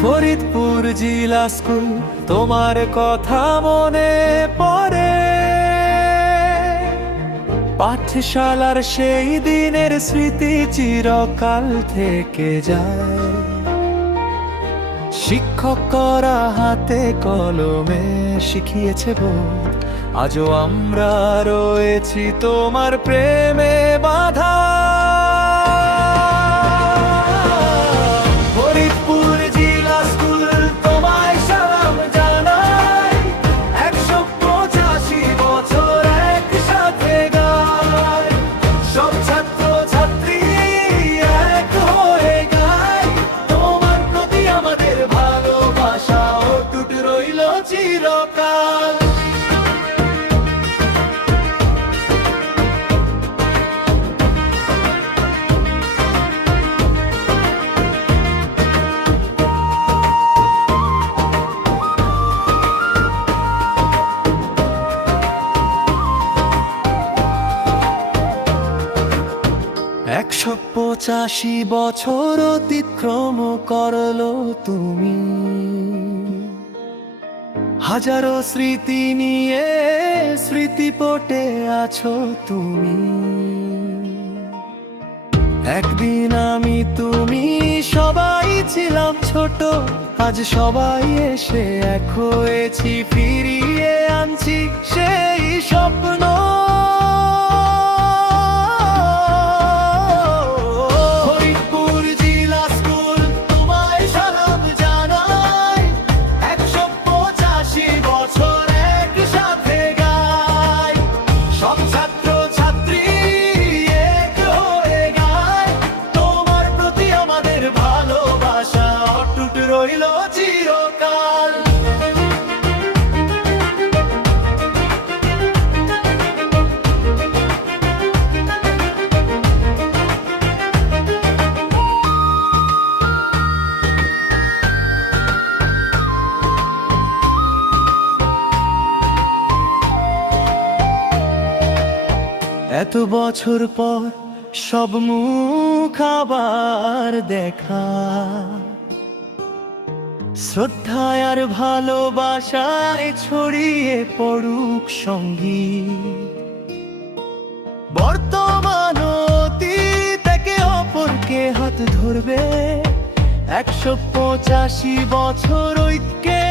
ফরিদপুর জিলা স্কুল, তোমার কথা মনে পড়ে। পাঠশালার সেই দিনের স্মৃতি চিরকাল থেকে যায়। শিক্ষকরা হাতে কলমে শিখিয়েছে বোধ, আজও আমরা রয়েছি তোমার প্রেমে বাঁধা। ফরিদপুর জিলা স্কুল, তোমায় সালাম জানাই। 185 বছর একসাথে গায়, সব ছাত্র ছাত্রী এক হয়ে গায়। তোমার প্রতি আমাদের ভালোবাসা অটুট রইল চিরকাল। 185 বছর অতিক্রম করলো তুমি, হাজারো স্মৃতি নিয়ে স্মৃতিপটে আছো তুমি। একদিন আমি তুমি সবাই ছিলাম ছোট, আজ সবাই এসে এক হয়েছি, ফিরিয়ে আনছি সেই স্বপ্ন। ফরিদপুর জিলা স্কুল, তোমায় সালাম জানাই। 185 বছর একসাথে গায়, সব ছাত্র ছাত্রী এক হয়ে গায়। তোমার প্রতি আমাদের ভালোবাসা অটুট রইল চিরকাল। এত বছর পর সব মুখ আবার দেখা, শ্রদ্ধায় আর ভালোবাসায় ছড়িয়ে পড়ুক সঙ্গীত। বর্তমান অতীত একে অপরকে হাত ধরবে, 185 বছর ঐক্যে